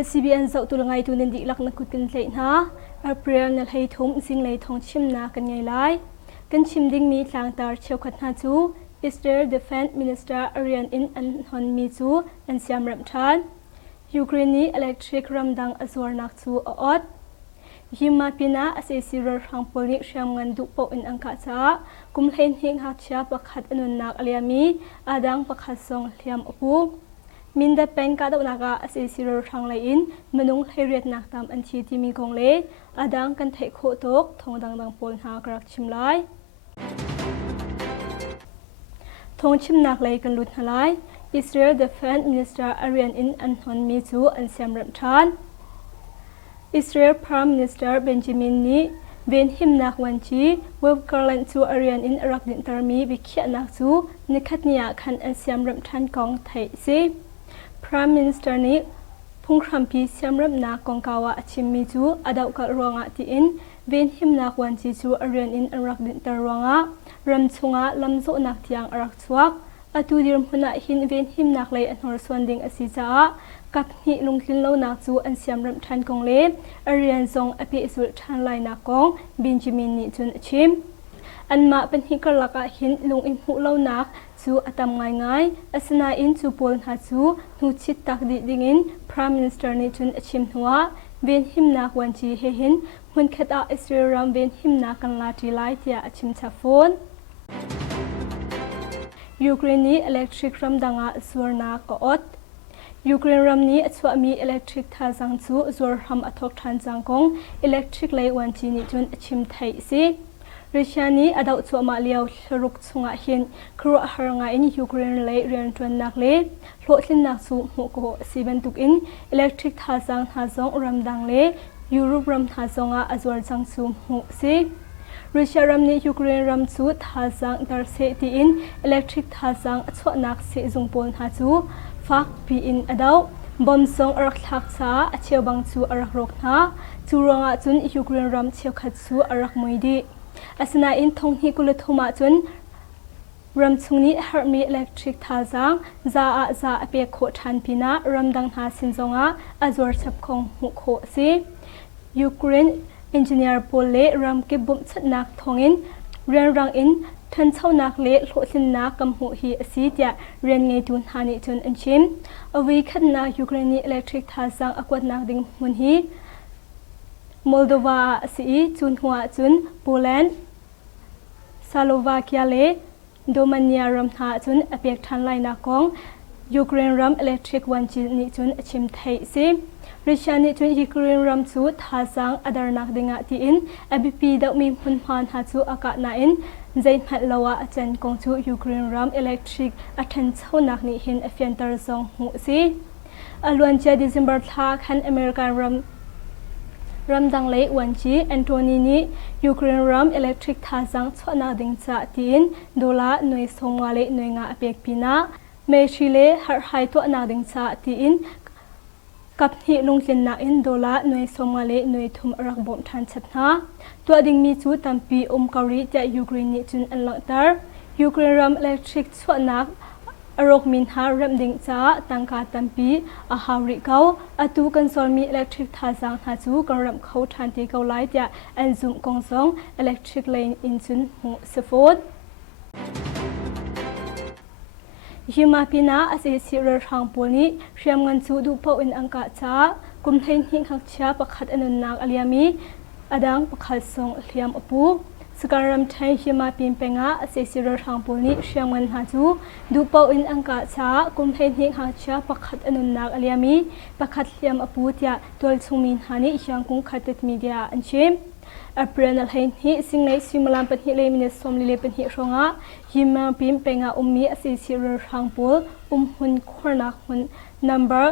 LCBN zau tu langai tu nen di lak na kutin hlei na April nal hei thum sing lei thong chim na kan ngai lai kan chim ding mi tlang tar cheu khat na chu Israel Defense Minister Arian in an hon mi chu an siam ram than Ukraine ni electric ram dang azor nak chu a ot Hima pina ase sirar hang poli syam ngan du po in angka cha kum hlein hing ha cha pakhat anun nak aliami adang pakhat song hliam apu minda pen ka do naga ase sirar hang lai in manung heriat nak tam an thi ti mi kong le adang kan thai kho tok thong dang dang pol ha krak chim lai thong chim nak lai kan lut halai Israel Defense Minister Arian in an hon mi chu an siam ram than Israel Prime Minister Benjamin ni ben him nak wanchi web karlan chu Arian in arak din tarmi bikhya nak chu nikhat nia khan an siam ram than kong thai si Prime Minister ni phungkhampi siam ram na kong kawa achim mi chu adau kal ronga ti in ben him nak wanchi chu Arian in arak din tar ronga ram chunga lamzo nak tiang arak chuak atu dir huna hin ben him nak lai anhor swanding asi cha kap ni lungkin lo nak chu an siam ram than kong le Arian zong api sul than lai na kong Benjamin ni chun achim anma pan hi karlaka hin lung in hu lo nak chu atam ngai ngai asna in chu pol ha chu nu chit tak di dingin Prime Minister ni chun achim huwa ben him nak wanchi he hin hun khata Israel ram ben him na kan la ti lai tia achim cha phone Ukraine ni electric ram danga zurna ko ot Ukraine ram ni achwa mi electric tha jang chu zor ham athok than jang kong electric lei wan chi ni chun achim thai si Russia ni adau chu ma liao ruk chunga hin khru haranga in Ukraine lei ren twan nak le hlo thlin nak chu mu ko siben tuk in electric tha jang ha jong ram dang le Europe ram tha jonga azor jang chu mu si Russia ram ni Ukraine ram chu tha jang dar se ti in electric tha jang achwa nak se jung pon ha chu fak pi in adau bom song arak thak cha acheu bang chu arak rok na churonga chun Ukraine ram cheu khat chu arak moidi asna in thong hi kula thuma chun ram chungni harmi electric tha jang za ape kho than pina ram dang ha sin zonga azor chap khong hu kho si Ukraine engineer pole ram ke bom chat nak thongin ren rang in than chau nak le hlohlin na kam hu hi asi tia ren ngei tun hani chun anchim awi khat na Ukraine electric tha jang akwat nak ding mun hi Moldova asi chun huwa chun Poland Slovakia le Romania ram tha chun apek than lai na kong Ukraine ram electric wan chi ni chun achim thai si Russia ni chun Ukraine ram chu tha jang adar nak dinga ti in ABP da mi hun phan ha chu aka na in zain phat lawa achan kong chu Ukraine ram electric athan chho nak ni hin afiantar song hu si alwan cha December tha khan American ram dang lei wanchi Anthony ni Ukraine ram electric tha jang chhona ding cha tin dola noi somwa le noi nga apek pina me chile har hai to na ding cha tin kap hi lunglen na in dola noi somwa le noi thum rak bom than chatna to ding mi chu tampi kauri ta Ukraine ni chun an tar Ukraine ram electric chhona arok min ha ram ding cha tangka tampi a hauri kau atu consol mi electric tha jang tha chu karam khau than ti kau lai tia an zum kong song electric lane in chun hu sefot Hima pina ase sirar hang poli hriam ngan chu du po in angka cha kum thein hing hak cha pakhat anun nak aliami adang pakhat song hliam apu Sakaram thai hima pin penga ase sirar hang poli hriam ngan ha chu du po in angka cha kum thein hing hak cha pakhat anun nak aliami pakhat hliam apu tia tol chungmin hani hyang kung khatet media anchim April hain hi singnei simalam pan hi le min som li le pan hi ronga hima pim penga ummi ase sirar hang pol hun khorna hun number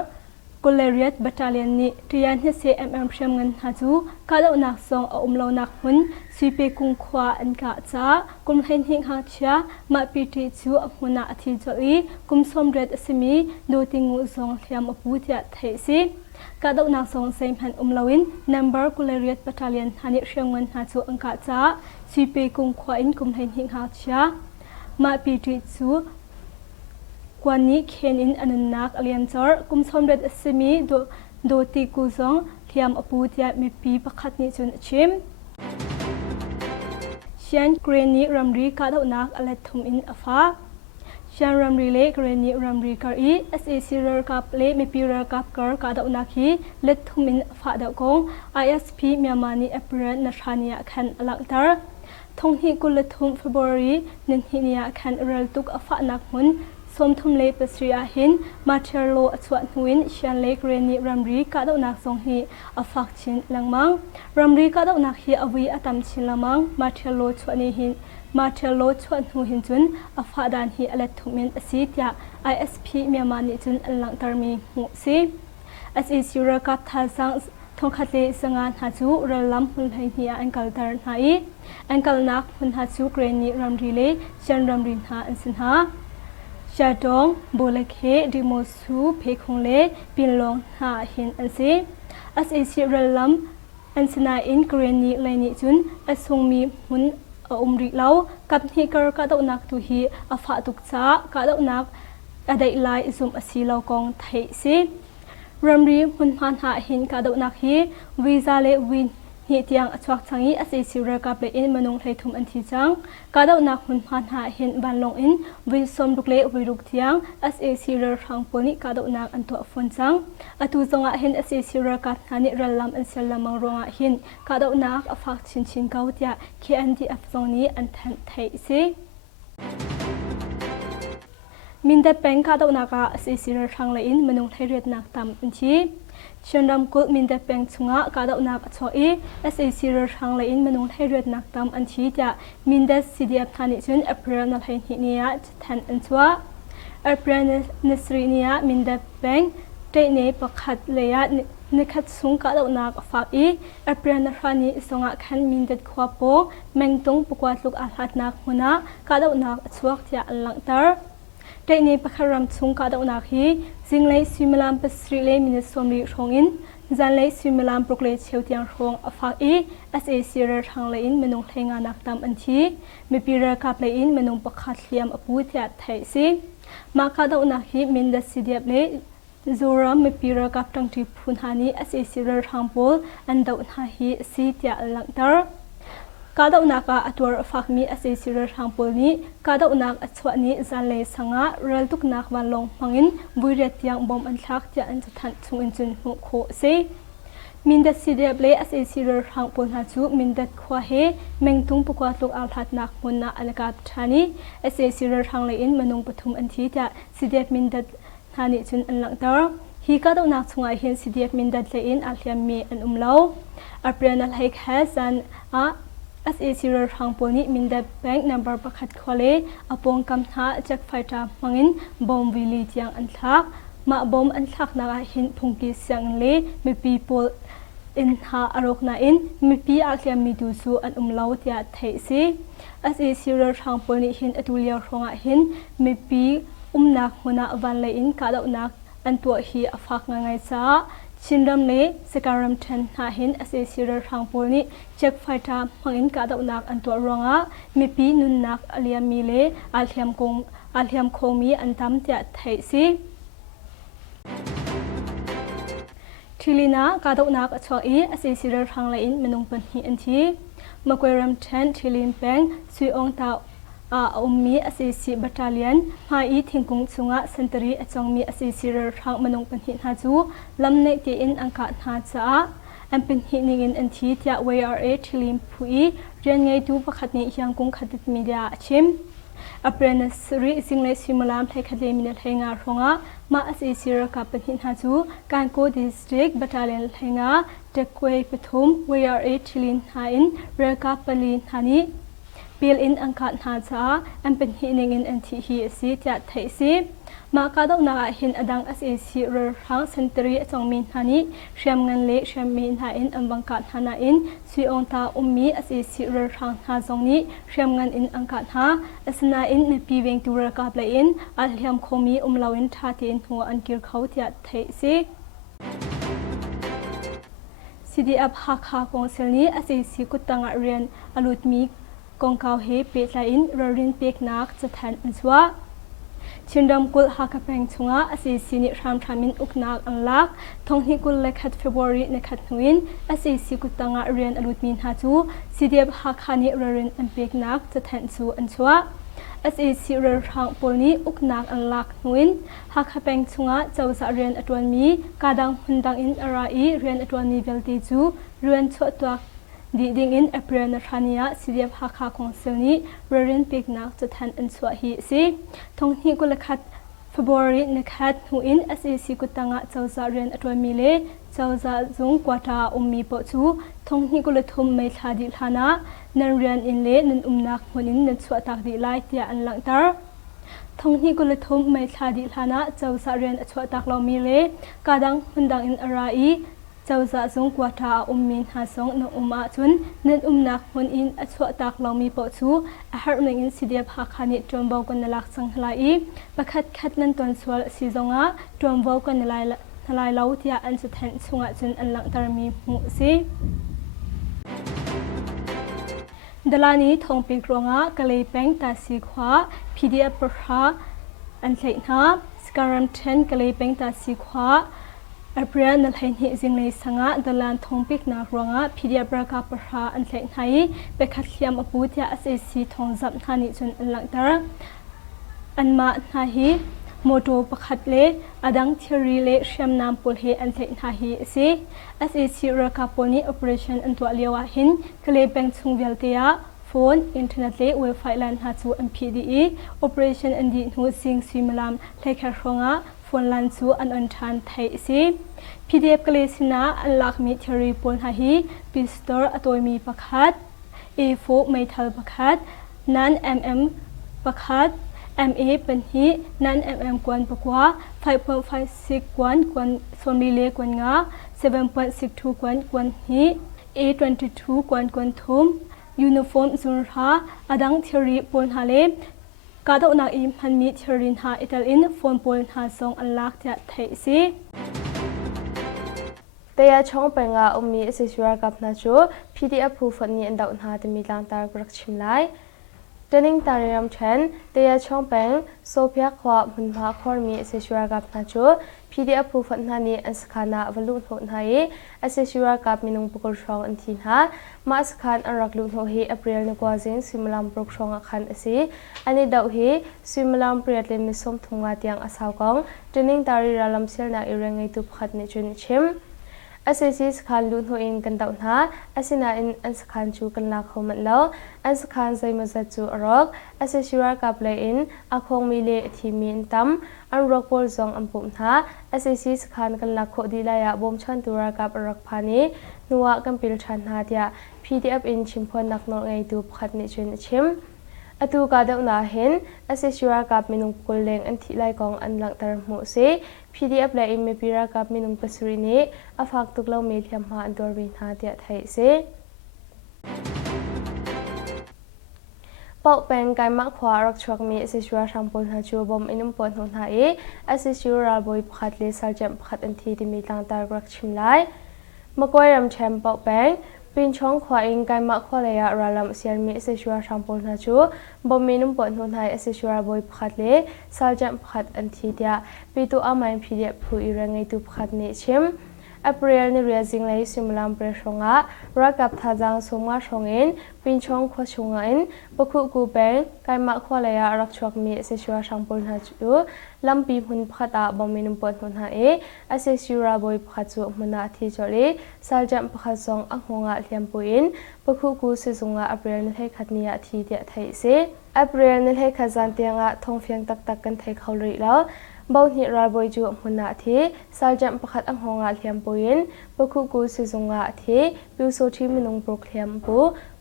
Coleriat Battalion ni Tian he se sham ngan ha chu kalo nak song a umlo nak hun sipe kung khwa an ka cha kum hen hing ha cha ma pt chu huna athi choi kum som red asimi do tingu song hliam apu tia thai si kado nak song sem han umloin number Coleriat Battalion hani sham ngan ha chu angka cha sipe kung khwa in kum hen hing ha cha ma pt chu Kwani ken in anun nak alian chor kum som red asimi โดติกูซองเทียมอปูเตียมีปีประคัดนี้จุนชิมเชียนเกรนีรัมรีกาดนักอเลทุมอินอฟาเชียนรัมรีเล่เกรนีรัมรีกาอี SAC เรกับเล่มีปีเรกับกรกาดนักฮีเลทุมอินฟาดกง ISP เมียมานีเอเปรนนัชานียคันอลังตาร์ทงฮีกุลทุมเฟบรุรีนินฮีนียคันเรลตุกอฟานักมุนสมทุมเลปสรีอาหินมาเทโลอสวดหุนเชียนเลกเรนีรัมรีกาดนักทรงฮีอฟักชินลังมังรัมรีกาดนักฮีอวีอตัมชินลังมังมาเทโลสวดนีหินมาเทโลสวดหุหินจุนอฟาดานฮีอเลทุมินอสิตยา ISP เมียมานิจุนอลังตารมีหูซี SAC เรกับทาซังทงคัดเลสงานหาจูเรลัมหุนไฮเฮียอันกัลตาร์ไฮอันกัลนักหุนหาจูเกรนีรัมรีเลเชียนรัมรินหาอันสินหาชาดองโบเลเคดิโมสูเพคงเลปินลองหาหินอันซีอัสเอซิเรลัมอันสนาอินเกรนีไลนิจุนอัสงมีหุนอุมริเลากับฮิกร์กาดนักตุฮีอฟาตุกซากาดนักอดัยไลซุมอสีเลากองไทยซีรัมรีหุนพันหาหินกาดนักฮีวิซาเลวินฮีเตียงชวักชังอีอาศัยสิรกับเลอินมนุงไทยทุมอันที่จังกาดนักหุนพันหาหินบันลงอินวิสมดุกเลวิรุกเตียงอาศัยสิรทางปนิกาดนักอันตัวฟอนจังอตุจงอาหินอาศัยสิรกับฮันิรัลลัมอันเซลลัมมังรองอาหินกาดนักอฟักชินเกาเตียคีอันที่อัฟซงนี้อันทันไทยซีมินเดเป็นกาดนักอาศัยสิรทางเลอินมนุงไทยเรียดนักตามอันที่เชียนรำกุมินเดเป็นชงะกาดนักชอยSAC เรื่องทางเลอินมนุงไทยเรียดนักตามอันที่จะมินเดซีดีเอฟทานิจุนเอเปรนไทยหินียจะแทนอันชัวเอเปรนนิสรีนียมินเดเป็นเตเนปขัดเลยะนิคัดสุงกาดนักฝากเอเปรนรานีสงะขันมินเดขวาโปแมงตุงปกวาดลูกอาลัดนักมุนากาดนักชัวที่อันหลังตาเตเนปขรำสุงกาดนักฮีจิงเลยซิมลามปสรีเลมินิสอมรีรองอินจันเลยซิมลามปรกเลเชียวเตียงรองอฟากSAC เรื่องทางเลอินมนุงไทยงานักตามอันที่มีปีเรกับเลอินมนุงปขัดเลียมอปูเตียไทยซีมาคาดนักฮีมินดัสซีเดียบเลจูรัมมีปีเรกับตั้งที่พูนหานี SAC เรื่องทางโพลอันดาวนาฮีซีเตียหลังตาร์กาดนักอัตวรฟักมี SAC เรื่องทางโพลนี้กาดนักอัตวนี้จันเลยสังะเรลตุกนักวันลงมังอินบุรียังบอมอันทักจะอันจะทันชงอินจุนหุโคซีมินดัดซีเดียบเล SAC เรื่องทางโพลหาจูมินดัดขวาเฮเมงตุงปกวาดลูกอาลัดนักมุนนาอันกาบชานี SAC เรื่องทางเลอินมนุงปฐุมอันที่จะซีเดียบมินดัดฮานิจุนอันหลังตาฮีกาดนักชงไอเห็นซีเดียบมินดัดเลอินอาเลียมมีอันเลาอัปเปรนัลไฮแคสันSAC เรื่องทางโพลนี้มินดัดแบงค์นัมเบอร์ประคัดขวาเลอปงกำหาจากไฟตามังอินบอมวิลีที่ยังอันทักมาบอมอันทักนักหินพงกีเสียงเลมีปีโพลอินหาอารมณ์น่าอินมีปีอาเลียมมีดูสูอันเล่าที่อัดไทยซี SAC เรื่องทางโพลนี้หินอตุเลียรองหินมีปีนักหัวหน้าวันเลยอินกาดนักอันตัวฮีอฟักง่ายซาชินรำเลสการัมเทนหาหิน SAC เรื่องทางโพลนี้เช็คไฟตามังอินกาดนักอันตัวรองมีปีนุนนักอาเลียมมีเลอาเลียมคงมีอันตามที่อัดไทยซีทีลีน่ากาดนักชอยSAC เรื่องทางเลอินมนุงปัญหาอันที่มาเกวรัมเทนทีลินแปงสุยองตามี SAC บัตเลียนหาอีทิ้งกงสุงะเซนเตอรีจงมี SAC เรื่องทางมนุงปัญหาหาจูลำเนตีอินอังกาหาจ้าอันเป็นหินิงินอันที่จะ WRA ทีลิมผู้อีเรียนไงดูประคัดนี้ยังกงขัดมีเดียชิมอัปเปรนสรีสิ่งเลสิมลามไทยคดีมินไทยงารงะมา SAC เรื่องกับปัญหาจูการโกดิสตริกบัตเลียนไทยงาเด็กเวปทุม WRA ทีลินหาอินเรื่องกับปลีนหานี้ปีลอินอังคารหาจ้าอันเป็นหินิงินอันที่ฮีซีจะไทยซีมากาดนักหินอดัง SAC เรื่องทางเซนเตอรีจงมีหานี้เชื่อมเงินเล็กเชื่อมมีหาอินอันบังการหานาอินสุยองตามี SAC เรื่องทางหาจงนี้เชื่อมเงินอินอังการหาสนาอินมีปีเวงตัวระกับเลยอินอาเลียมคงมีลาวินทาตินหัวอันกิรเขาจะไทยซี CDF ฮักฮากองเซลนี้ SAC กุตังเรียนอลุดมีกองเขาเฮเปตไลน์เรินเปกนักจะแทนอันสวะ ชินดำกุลฮักแปงชงอาศิสินิรามทามินอุกนักอันลักทงฮิกุลเลขัดเฟบรุรีในขัดหนุนอาศิสิกุตังเรียนอลุดมินฮาจูสิเดียบฮักฮานิเรินอันเปกนักจะแทนซูอันชัวSAC เรือทางปนี้อุกนักอันลักนุนฮักแปงชงเจ้าสะเรียนอตวนมีกาดังหุ่นดังอินอาราอีเรียนอตวนมีเวลติจูเรียนชัวตัวดีดิ่งอินเอเปรนทานียสิเดียบฮักฮาของเซลนี้เรินเปกนักจะแทนอันชัวฮีสิทงฮิกุลขัดFebruary นักหูอิน SAC กุตังะเจ้าสะเรียนอตวนมีเลเจ้าสะจงกว่าตามีปอจูทงฮิกุลทุมไม่ทาดิลานะนันเรียนอินเลนันนักหุ่นอินนันสวตักดิไลเตียอันหลังตาทงฮิกุลทุมไม่ทาดิลานะเจ้าสะเรียนสวตักเรามีเลกาดังหุ่นดังอินอะไรเจ้าสะจงกว่าตามินหาสงนอาจุนนันนักหุ่นอินสวตักเรามีปอจูอาหารหนึ่งอินสิเดียบฮักฮันิจอมบอกกันนลักสังหลายประคัดนันตอนสวลสิจงะจอมบอกกันนลายเล่าที่อันจะแทนชงจุนอันหลังตามีหูสิดลานี้ทงปีกรงะกะเลยแป้งตาสีขวา PDF ประหาอันเล็กนะสการันเทนกะเลยแป้งตาสีขวาอัปเรียนนัลเฮนฮิจิงเลยสังะดลานทงปีกนากรงะ PDF ประกาประหาอันเล็กไทยไปคัดเลียมอปูที่ SAC ทงจับทานิจุนอันหลังตาอันมานาฮีโมโตประคัดเลอดังเทอรีเลเชียมนามปุลเฮอันเล็กนาฮีสิ SAC ประกาปนี Operation อันตัวเลียวหินกะเลยแป้งชงเวลเตียโฟนอินเทอร์เน็ตเลเว็บไซต์แลนด์หาจู MPDE Operation อันดีนูซิงซิมลามเลขาครองะโฟนลันจูอันอันทันไทยสิ PDF กะเลยสินะอันลักมีเทอรีปนหาฮีปิสตอร์อตัวมีประคัด A4 ไม่ทัลประคัดนั้น MM ประคัดMA เป็นฮีนั้น กวนปกว่า 5.56 กวนส่วนมีเลกวนงา 7.62 กวนฮี A22 กวนทุ่มยูนิฟอร์มจุนราอดังเทอรีปนหาเลกาดอนักอิมพันมีเทอรินหาอิตาลินฟอนปนหาซองอันลักจะไทยสิเตียช่องเป็นงามีสิชัวกับนาจู PDF ผู้ฟังนี้อันดาวนาจะมีลางตากรักชิมไลเดนิงตาเรียมเชนเตียช่องเป็นโซเฟียขวามุนพาคอร์มีสิชัวกับนาจู PDF ผู้ฟังนี้อันสขานะวลุนโหนให้สิชัวกับมินุงปกครองอันทินหามาสขานอันรักลุนโหให้อเปรียลนกว่าเจงซิมลามปกครองอาคารสิอันนี้ดาวให้ซิมลามเปรียดเลมิสมทุงาเตียงอาสาวกองเดนิงตารีราลัมเซลนาอิเรงไงตุพัดนิจุนชิมSAC สขานลุนโหอินกันดาวนาSNAอินอันสขานจูกันลักเขามันแล้วอันสขานใจมาจัดจูอรอก SAC รักกับเลยอินอาคงมีเลทีมีนตัมอันรักบอลซองอันปุ่มนา SAC สขานกันลักโคดีลายะบอมชันตัวรักกับรักพานีนัวกันปิลชันหาเดีย PDF อินชิมพอนักนองไงดูพัดนิจุนชิมอตูกาดาวนาเห็น SAC รักกับมินุงกุลเลงอันที่ไลกองอันหลังตารมุเซ PDF และอิมเมปิรักกับมินุงปัสรินีอาฟักตุกเล่าเมลียมหาอันตัววินหาเดียไทยเซปอกแปงกายมักขวารักชวกมี SAC รักทำปนหาจูบอมอินุมปนหงหาSAC รักบอยพัดเลสารจำพัดอันที่ที่มีหลังตารักชิมไลมากวยรำแชมปอกแปงปินช่องขวาอิงกายมักขวาเลยราลัมเซียนมี SAC รักทำปนหาจูบอมอินุมปนหงหา SAC รักบอยพัดเลสารจำพัดอันที่เดียปีตัวอามันพีเดียผู้อิรังไงตุพัดเนชิมอเปรียลนี่เรียจิงเลยซิมลามเปรชงะรักกับทาจังสมาชงอินปินช่องขวาชงอินปคุกูเปงกายมักขวาเลยรักชวกมีเสชัวช่างปนหาจูลำปีพุนพัดอาบอมินุมปนหนหาเสชัวบอยพัดจูมุนาที่จอลีสัลจัมพัดซองอังหงะเลียมปุอินปคุกูสิจงะอเปรียลนี่ให้ขัดนี้ที่เดียไทยเสอเปรียลนี่ให้ขัดจันเตียงะทงเฟียงตักกันไทยเขาเลยแล้วบ่าวนิราบอยจูมุนาที่สัลจัมพัดอังหงะเลียมปุอินปคุกูสิจงะที่ปิวโซที่มินุงโปรเคลียมปู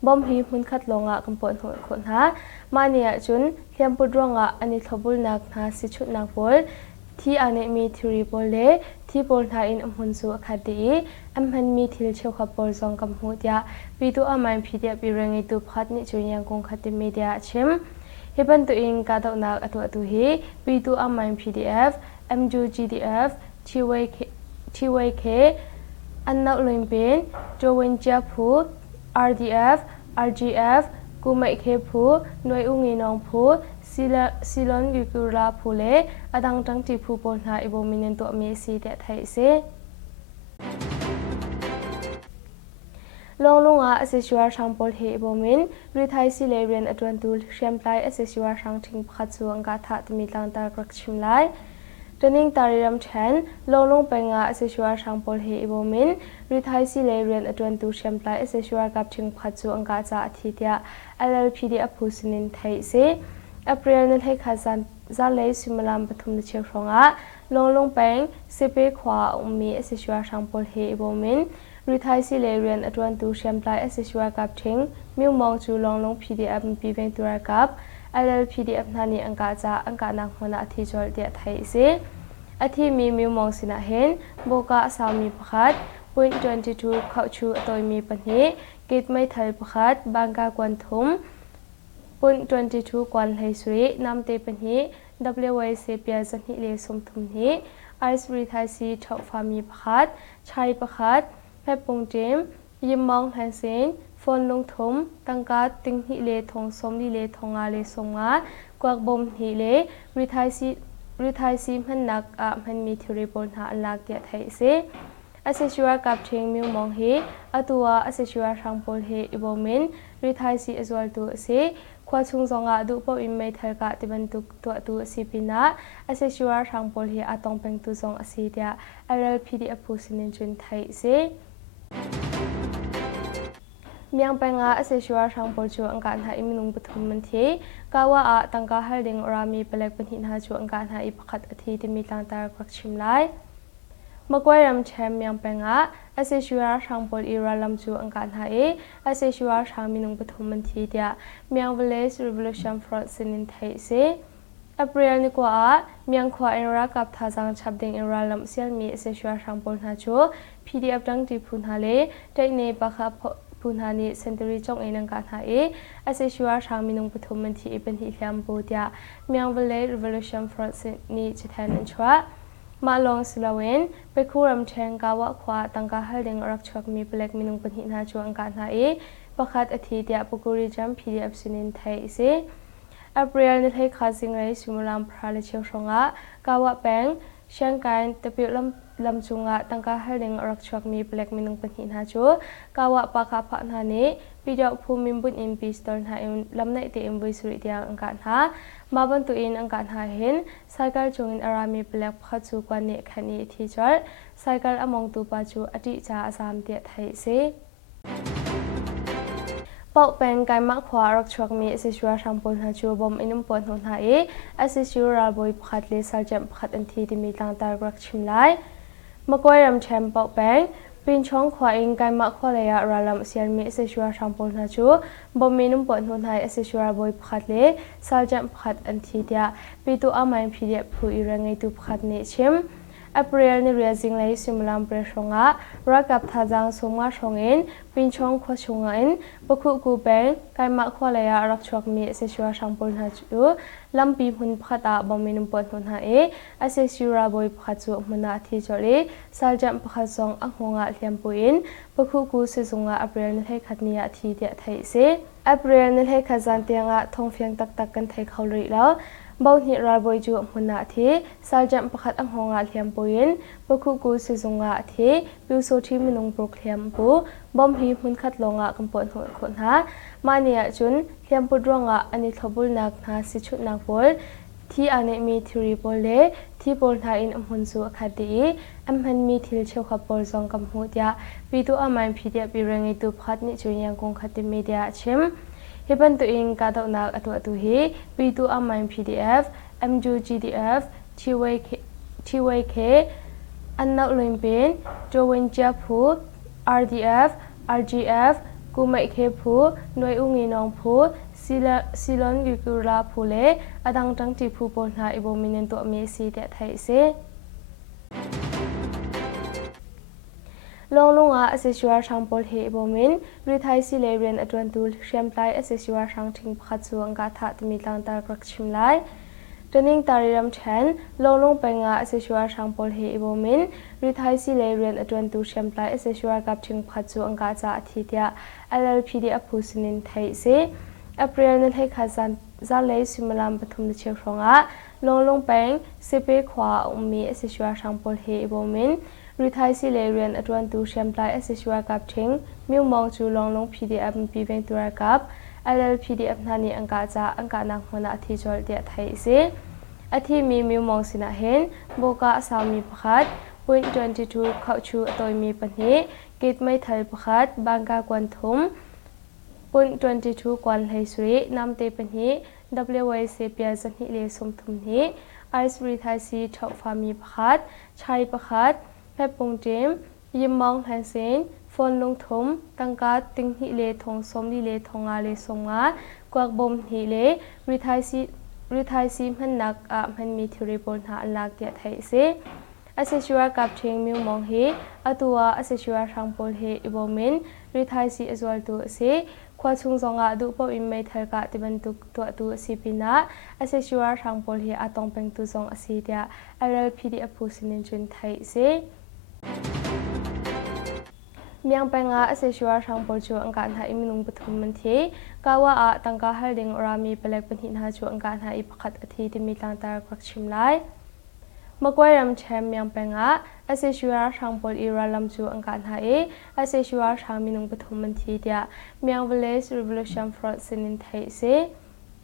บอมฮีมุนขัดลงะกัมปนหนคนหามาเนียจุนเลียมปุดรองะอันนี้ทบุลนักนาสิชุดนักบอลที่อันนี้มีทรีบอลเล่ที่บอลทาอินมุนซูขัดดีมันมีทิลเชวขับบอลซองกัมหูดยาปีตัวอามันพีเดียปีเรงไอตุพัดนิจุนยังคงขัดมีเดียชิมเฮบันตัวเองกาดนักอตัวฮีปีตัวอามัน PDF MJGDF TYK อันนักลิมปินโจวินเจพู RDF RGF กูไม่เคพูหน่วยอุ้งนองพู ซีลอนกิกุราพูเลอดังจังจีพูปนหาอิโบมินตัวมีสีเตไทยเซลงลงอาเซชัวร์ช่างพลเฮอิโบมินริไทยสิเลเรียนอดวนตูเชียมไลอาเซชัวร์ช่างทิ้งพัดสวงกาถาตมีตังตากรักชิมไลตนิงตาริรัมเชนลงไปงาอาเซชัวร์ช่างพลเฮอิโบมินริไทยสิเลเรียนอดวนตูเชียมไลอาเซชัวร์กับทิ้งพัดสวงกาจาอาทิตยา LLPD อภูสินินไทยเซApril นั้นให้ขาจันจะเลยสิมลามปฐุมเชียงรองะลงไปเซเปขวามีเอสชัวช่างพลเฮอิโบมินริไทยสิเลเรียนอดวันตูเชียมไลเอสชัวกับทิ้งมิวมองจูลง PDF ปีเวงตัวกับ LLPDF นันนี่อังกาจะอังกานักหัวหน้าที่จอดเดียไทยเซอาทิมีมิวมองสินะเห็นโบกาสามีประคัด.22เข้าชูตัวมีปัญหากิจไม่ทันประคัดบางกากวนทุม.22 กวนไฮสรีนำเตปัญหา WYC เปียจันหิเลสมทุมหีไอซ์ริไทยซีชอบฟามีประคัดชัยประคัดแพปงเจมยิมมองแฮนเซนฟอนลงทุมตังกาติงหิเลทองสมลิเลทองอาเลสงากวกบมหิเลริไทยซีมันนักมันมีทีรีบนหาอันลากเดียไทยเซอาเซชัวกับเชงมิวมองเฮอตัวอาเซชัวช่างพลเฮอิโบมินริไทยซีอสวลตัวเซควาชุงจงอาดูปอิมเมทัลกะติบันตุกตัวตัวซีปินะอาเซชัวช่างพลเฮอาตองเป็งตุจงอาซีเดีย LLPD อภูสินินจุนไทยเซเมียงเป็งอาเซชัวช่างพลชัวอังการหาอิมนุงปฐุมมันทีกาว่าตังกาฮัลดิงรามีเปลกเป็นหินหาชัวอังการหาอิปขัดอธิที่มีตังตากรักชิมไลมากวยรำแชมเมียงเป็งอาเซชัวช่างพลอิราลำจูอังการหาอาเซชัวช่างมินุงปฐุมมันทีเดียเมียง Village Revolution Front สินินไทยเซApril นี่กว่าเมียงขวาอิรากับทาจังชับดิงอิราลำเซียนมีอาเซชัวช่างพลหาชัว PDF ดังที่พูนหาเลได้ในปะครับพูนหานี้เซนเตอรี่จงเอนังการหาอาเซชัวช่างมินุงปฐุมมันทีเป็นที่เลียมบูเดียเมียง Village Revolution Front นี่จะแทนนั่นชัวมาลองสลาเวนไปคู่รำเชงกาวะขวาตังกาฮัลเดงรักชกมีเปลกมินุงเป็นหินหาจวงการหาประคัดอาทิตย์ปุกุริจัม PDF สินินไทยเซApril นี่ให้ขาสิงไรสิมุลามพระเลเชียวชงกาวะแปงเชียงการตะเปียลำจุงตังกาฮัลเดงรักชกมีเปลกมินุงเป็นหินหาจูกาวะปะคาพันหานี้ปีเดียวภูมิบุญอินปีสตอนหาลำในเตอิมวิสุริเดียงอังการหามาบรรทุอินอังการหาเห็นไซเคิลจงอินอารามีเปลกพัดจูกวนเนคันนี้ที่จอดไซเคิลอมองตูปาจูอดีจาอาสามเดียไทยเซปอกเป็นการมักขวารักชกมีเอซิชัวช่างพลหาจูบอมอินุมปนหนหาเอซิชัวราบอยพัดเลสาเจมพัดอันทีที่มีตังตารักชิมไลมากวยรำแชมปอกเป็นปินช่องขวาอิงการมักขวาเลยราลำเซียนมีเอซิชัวช่างพลหาจูบอมอินุมปนหนหาเอซิชัวราบอยพัดเลสาเจมพัดอันทีเดียปีตัวอามันพีเดียผู้อิรังไงตัวพัดเนชิมApril นี่เรียจิงเลยสิมลามเปรชงรักกับทาจังสมงาชงอินปินช่องขวชงอินปคุกูเป็นการมักขวาเลยรักชกมีเอชัวช่างพลหาจูลำปีมุนพัดบอมินุมปนหนหาเอเซชัวราบอยพัดจูมุนาทีจอลีสาจัมพัดซองอังหงะเลียมปุอินปคุกูเสจงApril นี่ให้ขัดมีอาทีเดียไทยเซ April นี่ให้ขัดจันเตียงทงเฟียงตักกันไทยเขาเลยแล้วบ่าวนิราบอยจูมุนาทีสาจัมประคัดอังหงาเลียมปุยินปคุกูสิจงทีปิวโซทีมินุงโปรเคลียมปูบอมฮีมุนคัดลงกำปนหัวคนหามาเนียจุนเลียมปุดรองอันนี้ทบุลนักนาสิชุดนักบอลที่อันนี้มีทีรีบอลเลที่บอลทาอินมุนสูคดีมันมีทิลเชวขับบอลจงกำหูยาปีตัวอามันพีเดียปีเรงอิตุพัดนิจุนยังคงคดีมีเดียชิมฮิบันตัวเองกาดอกนักตัวฮีปีตัวอามัน PDF MJGDF TYK อันนักลิมปินโจวินเจียพู RDF RGF กูไม่เคพูหน่วยอุ้งอินองพูซีลอนกิกุราพูเลอดังจังจีพูปนหาอิโบมินตัวเมซีเดไทยเซลงอาเซชัวช่างพลเฮอิโบมินริไทยสิเลเรียนอดวนตูเชียมไลอาเซชัวช่างทิ้งพัดสวงกาถาที่มีตังตากรักชิมไลตนิงตาริรัมเชนลงไปงาเซชัวช่างพลเฮอิโบมินริไทยสิเลเรียนอดวนตูเชียมไลเซชัวกับทิ้งพัดสวงกาจาอาทิตยา LLPD อภูสินินไทยเซ April นั้นให้ขาจัน ซาเลซิมลามปฐุมเชียงรองะลงแปงเซเปขวาอมีเอสชัวทางปอลเฮบอมินริไทยสิเลเรียนอดวันตูเชมไลเอสชัวกับทิงมิวมองจูลง PDF ปีเวงตัวกับ LLPDF นานีอังกาจะอังกานักหัวหน้าที่จอลเดียไทยสิอาทิมีมิวมองสินะเห็นโบกาสามีประคัด.22เข้าชูตัวมีปัญหากิจไม่ไทยประคัดบางกากวนทุม.22กวนไทยสุรินำเตปัญหา WYC เปียจันหิเลสมทุมนี้ไอซ์รีไทยซีชอบฟามีประคัดชัยประคัดแพปปงเจมยิมมองแฮนเซนฟอนลงทุมตังกาติงหิเลทงสมลิเลทงอาเลสงมากวกบมหิเลรีไทยซีมันนักมันมีทีรีบนหาอันลักเดียไทยเซอาเซชัวกับเชงมิวมองเฮอตัวอาเซชัวทางโพลเฮอิบอมินรีไทยซีอจวลตัวเซควาชุงจงอาดูปอิมเมทัลกะติบันตุกตัวซีปินะอาเซชัวทางโพลเฮอาตองเป็งตุจงอาซีเดีย LLPDF ผู้สินินจุนไทยเซเมียงเป็งอาเซชัวทางโพลจูอังการหาอิมนุงปฐุมมันเทกาว่าตังกาฮัลดิงรามีเปลกเป็นหินหาจูอังการหาอิปขัดอธิที่มีตังตากรักชิมไลมากวยรำแชมเมียงเป็งอาเซชัวทางโพลอีราลำจูอังการหาอาเซชัวทางมินุงปฐุมมันเทเดียเมียงวิลเลจรีวิลูชันฟรอนต์สินินไทยเซ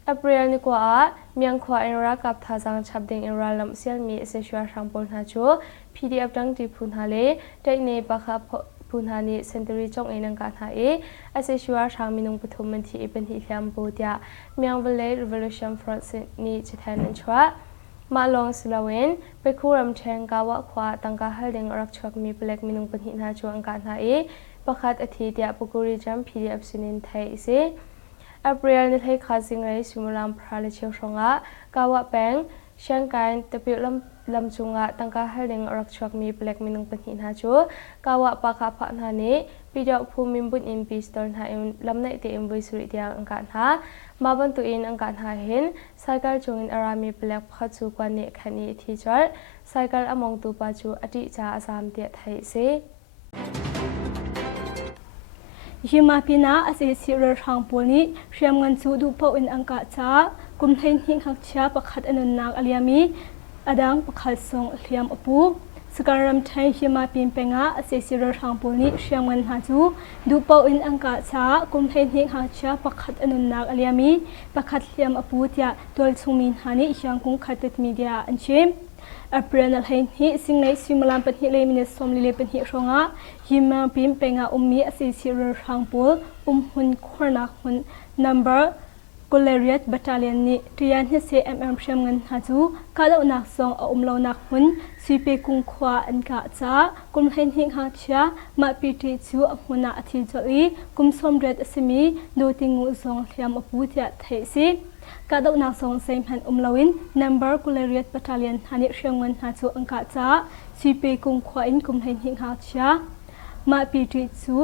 อเปรียลนิกว่าเมียงขวาอินรักกับทาจังชับดิงอิราลำเซียนมีเซชัวทางโพลหาจู PDF ดังที่พูนหาเลได้ในปะคับพูนหานีเซนเตอรี่จงเอนังการหาอาเซชัวทางมินุงปฐุมมันเทเป็นที่เลียมบูเดียเมียงวิลเลจรีวิลูชันฟรอนต์นี่จะแทนนันชัวมาลองสลาเวนไปคู่รำแทงกาวะขวาตังกาฮัลเดงรักชวกมีเปลกมินุงเป็นหินหาจวงการหาประคัดอธิเดียปกุริจัม PDF สินินไทยเซอเปรียลนิเทศขาสิงไรสิมุลามพราเลเชียวชงะกาวะแปงเชียงการตะปิวลำจุงะตังกาฮัลเดงรักชวกมีเปลกมินุงเป็นหินหาจูกาวะปะคาพะนานีปีดอกภูมิบุญอินปีสตอนหาลำในเตอิมวิสุริเดียอังการหามาบรรทุอินอังการหาเห็นไซเคิลจงอินอารามีเปลกพัดจูกวนเนคันีที่จอดไซเคิลอมองตูปาจูอดีจาอาสามเดียไทยเซฮิมาพินาอาเซซิเรทางโพลนี้เรียมเงินจูดูปอินอังกาจ้ากุมเทนหิงหักเชียประคัดอนุนักอเลียมีอดังประคัดทรงเลียมอปูสการรำไทยฮิมาพินเปงาอาเซซิเรทางโพลนี้เรียมเงินหาจูดูปอินอังกาจ้ากุมเทนหิงหักเชียประคัดอนุนักอเลียมีประคัดเลียมอปูเตียตัวชุมินหานิยังคงขัดติดมีเดียอันเชมอเปรนเฮนฮิสิ่งในสิมลามเป็นฮิเลมินสมลิเลเป็นฮิรองะฮิมาพิมเป็นอามีอาศัยสิรทางปูหุ่นขวนักหุ่น number กุเลเรียตบัตเตเลียนนี้เรียนให้เซเอ็มเชื่อมเงินหาจูกาเลนักซองเลานักหุ่นสุยเปกุงขวาอันกาจ้ากุมเฮนฮิงหาเชียมาปีติจูหุ่นอาทิตย์จอยกุมสมเด็จสมีโดติงูซองเทียมอปูเตียเทซีกาดนักสองเซมพันลาวิน number กุเลเรียตบัตเตเลียนฮันเชื่อมเงินหาจูอังกาจ้าสุยเปกุงขวาอินกุมเฮนฮิงหาเชียมาปีติจู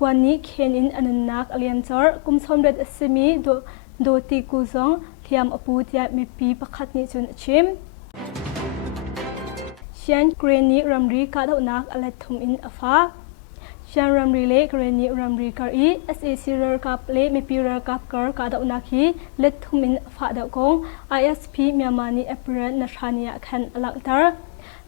กวนนี้เคนอินอนุนักอเลียนจอร์กุมสมเด็จสมีโดติกุซองเทียมอปูเตียมีปีประคัดนิจุนชิมเชียนเกรนีรัมรีกาดนักอเลทุมอินอฟาเชียนรัมรีเล่เกรนีรัมรีกาอีเอสเอซีเรอร์กับเล่มีปีเรอร์กับการ์กาดนักฮีเลทุมอินอฟาดกง ISP เมียมานีเอเปรนนัชานียคันอลักตาร์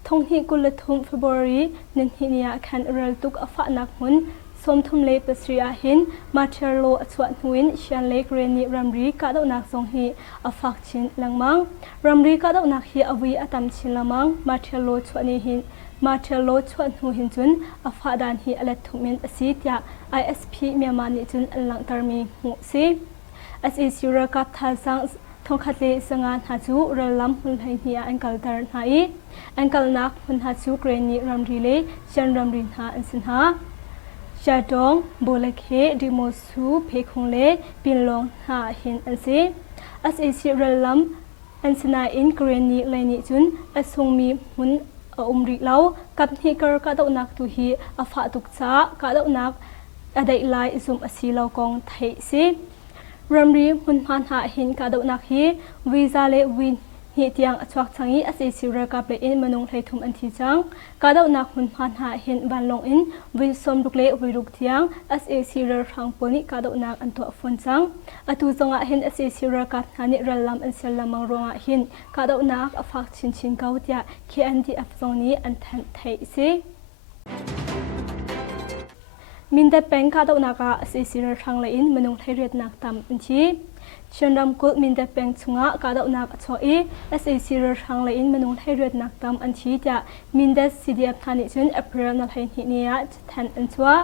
ทงฮีกุลทุมเฟบรุรีนินฮีนียคันเรลตุกอฟานักมุนสมทุมเลปสรีอาหินมาเทโลอสวดหวินเชียนเลกเรนีรัมรีกาดนักทรงฮีอฟักชินลังมังรัมรีกาดนักฮีอวีอตัมชินลังมังมาเทโลชวนีหินมาเทโลชวดหูหินจุนอฟาดานฮีอเลทุมินอสิตยา ISP เมียมานิจุนอันลังตารมีหูซี SEC รกับทาสังทงคัดเลสงานหาจูเรลัมหุ่นไฮเฮียอันกัลตาร์หายอันกัลนักหุ่นหาจูเกรนีรัมรีเลเชียนรัมรินหาอันสินหาชาดองโบเลเคดิโมสูเพคงเลปินลงหาหินอันซีอาศัยสิเรลัมอันสนาอินเกรนีเลนิจุนอาทรงมีหุ่นริเลากับฮิกร์กาดนักตุฮีอาฟาตุกจ้ากาดนักอได้ไลซุมอสีเลากองไทยซีรัมรีหุ่นพันหาหินกาดนักฮีวีซาเลวิน hi tiang achwak changi ase sira ka ple in manung thlai thum an thi chang ka dau nak hun phan ha hin ban long in vi som dukle vi ruk thiang ase sira thang poni ka dau nak an to phon chang atu zonga hin ase sira ka hani ralam an sel lamang ronga hin ka dau nak afak chin chin kau tia khi an di afzong ni an than thai si Minda peng ka dau naka ase sira thang la in manung thlai ret nak tam an thi Chandam kul minda peng chunga ka dau nak achoi ase sira thang la in manung thlai ret nak tam an thi tia minda CDF thani chun April na thlai ni nia than an chwa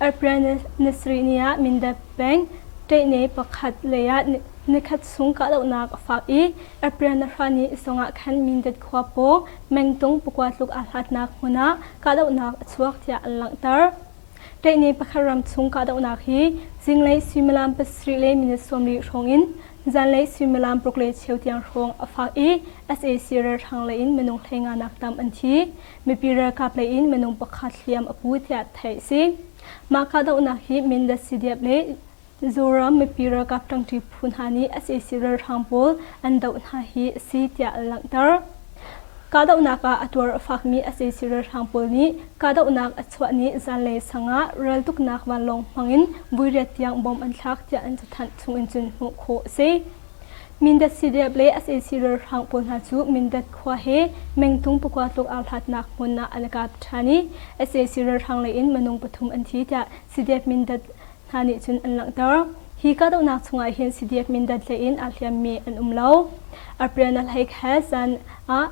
April nasri nia minda peng te ne pakhat leya nikhat sung ka dau nak fa I April na rani songa khan minda khwa po mengtung pukwa tluk a hlat nak huna ka dau nak chuak tia an lang tar Tay ni pakharam chung ka dau nak hi zinglei simalam pasri le min somri rongin zanlei simalam prokle chheutiang rong afak I asa sira thang le in menung thenga nak tam an thi mipira ka ple in menung pakhat hliam apu thia thai si ma ka dau nak hi min da CDF le Zoram mipira ka tang ti phun hani asa sira thang pol an dau na hi si tia lang tar ka dau naka atwar afak mi ase sira thang pol ni ka dau nak achwa ni zanle sanga ral tuk nak wan long mangin buiret tiang bom an thak tia an chathan chung in chun hu kho se minda CDF le ase sira thang pol na chu minda khwa he mengtung pukwa tluk al that nak munna anaka thani ase sira thang le in manung pathum an thi tia CDF minda thani chun an lang tar hi ka dau nak chunga hian CDF minda le in alhiam mi an umlo april haik hasan a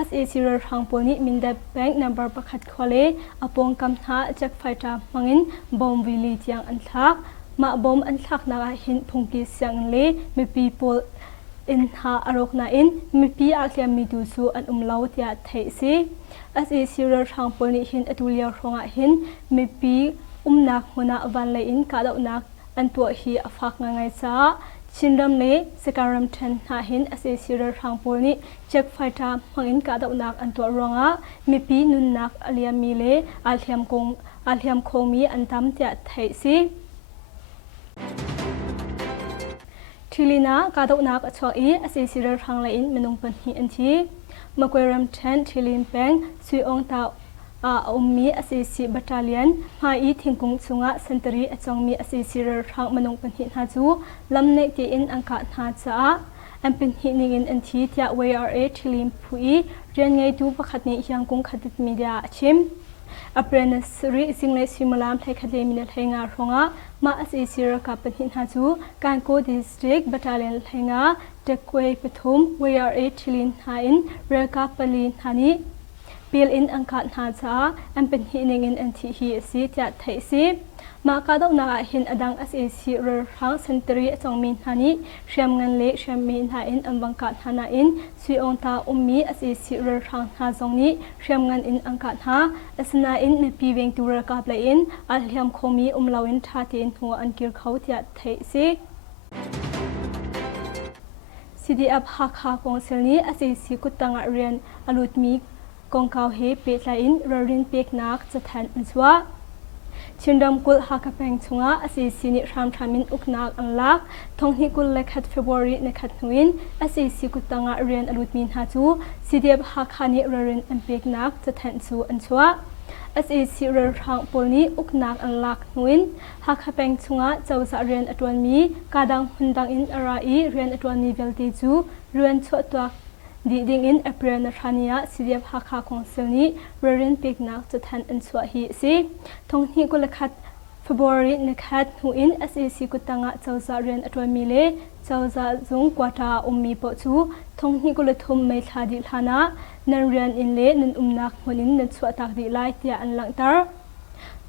ase sira thang pol ni minda bank number pakhat khole apong kam tha check fighter mangin bom vili tiang an thak ma bom an thak na hin phungki siang le mi people in ha arok na in mi pi akhiam mi tu su an umlo tia thei si ase sira thang pol ni hin atulia ronga hin mi pi umnak huna van le in ka dau nak an to hi afak ngai cha Chinram le sekaram ten ha hin ase sira thang pol ni check fighter mangin ka dau nak an to ronga mipi nun nak aliam mi le alhiam khong mi an tam tia thai si Thilina ka dau nak achwa I ase sira thang la in menung pan hi an thi makweram ten thilin peng sui ong ta ummi ase si battalion ha I thingkung chunga sentry achongmi ase sira thang manung panhi na chu lamne ti in angka na cha an pinhi ningin an thi tia WRA thilim phui rian ngai tu pakhat ni hyangkung khatit media achim apprenticeship single simulam thai khale min thainga ronga ma ase sira ka panhi na chu Kanko district battalion thainga tekwei pathum WRA thilin ha in reka pali thani Pil in angkat na cha an pinhi ningin an thi hi si tia thai si ma ka dau na hin adang ase si rer hang sentry chongmin hani sham ngan le sham min ha in ambangka thana in sui ong ta ummi ase si rer hang ha zongni sham ngan in angka tha asna in me pi weng tu ra ka pla in alhiam khomi umlawin tha tin hu an kir khau tia thai si CDF hakha kongsil ni ase si kutanga rian alut mi Kongkau he pe la in rarin pek nak chathan anchwa Chindam kul hakapeng chunga ase sini ram thamin uknak anlak thonghi kul lekhat February nekhat nuin ase si kutanga rian alut min ha chu CDF hakhani rarin pek nak chathan chu anchwa ase si rer hang polni uknak anlak nuin hakapeng chunga chawsa rian atwan mi kadang hundang in arai rian atwan ni velti chu rian chotwa Di ding in April na rania CDF hakha kongsil ni rarin piknak chathan an chwa hi si thonghi ko lakhat February nekhat hu in SAC kutanga chawza rian atwa mile chawza zung kwata ummi po chu thonghi ko lathum mai thadi thana nan rian in le nan umnak honin nan chwa tak di lai tia an lang tar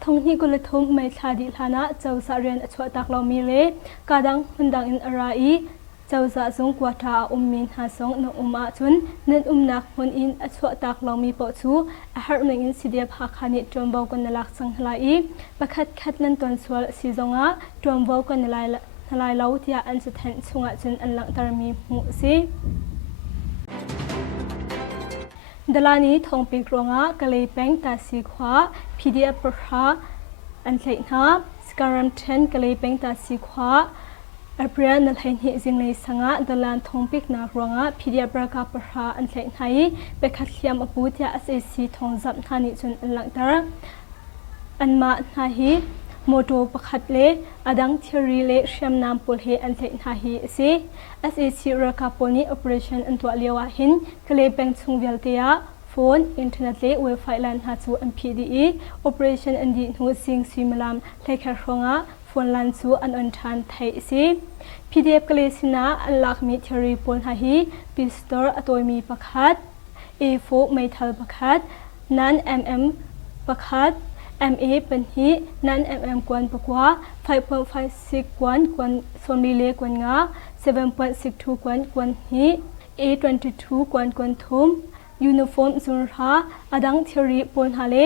thonghi ko lathum mai thadi thana chawza rian achwa tak lo mile kadang hundang in arai Chawza zong kwata ummin ha song na uma chun nan umnak hun in achwa tak lawmi po chu ahar meng in CDF hakhani trombo kon nalak sang hlai pakhat khat nan ton swal si zonga trombo kon nalai lau tia an chathan chunga chun an lang tarmi mu si Dalani thongpik ronga kalei peng ta si khwa PDF prha an thlei na skaram 10 kalei peng ta si khwa April นัลเฮนฮิจิงเลยสังะดลันทงปิกนักรองะพิเดียบรากาปรหาอันเล็กไฮเบคัดเลียมอปูเตีย SAC ทงจับทานิจุนอันหลังตาอันมานาฮีโมโตประคัดเลอดังเทรีเลเชียมนามปุลเฮอันเล็กนาฮีสิ SAC รากาปนี operation อันตัวเลียวหินกเลเบงซุงเวลเตียโฟนอินเทอร์เน็ตเลเว็บไซต์ลันหาจู MPDE operation อันดีหูสิงซิมลามเลขาครองะฟอนลันซูอันอันทันไทยสิ PDF กเลสินะอันลักมิเทอรีปนหาฮีปิสตอร์อตัวมีประคัด A4 ไม่ทัลประคัดนั้น MM ประคัด MA เป็นฮีนั้น MM กวนประกว่า 5.56 กวนโซนมีเลกวนงา 7.62 กวนฮี A22 กวนทุ่มยูนิฟอร์มจุนราอดังเทอรีปนหาเล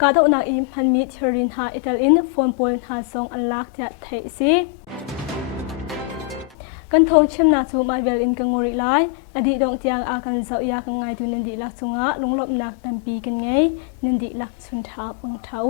กาดนักอิมพันมีเทอรินหาอิตาลินฟอนปนหาซองอันลักจะไทยสิกันทงเชื่อมนาจูมาเวลอินกังโงริไลอดีตดงเตียงอากันเจ้าอยากไงดูนันดีลักจุงะลงลบนักตันปีกันไงนันดีลักชุนท้าบังเท้า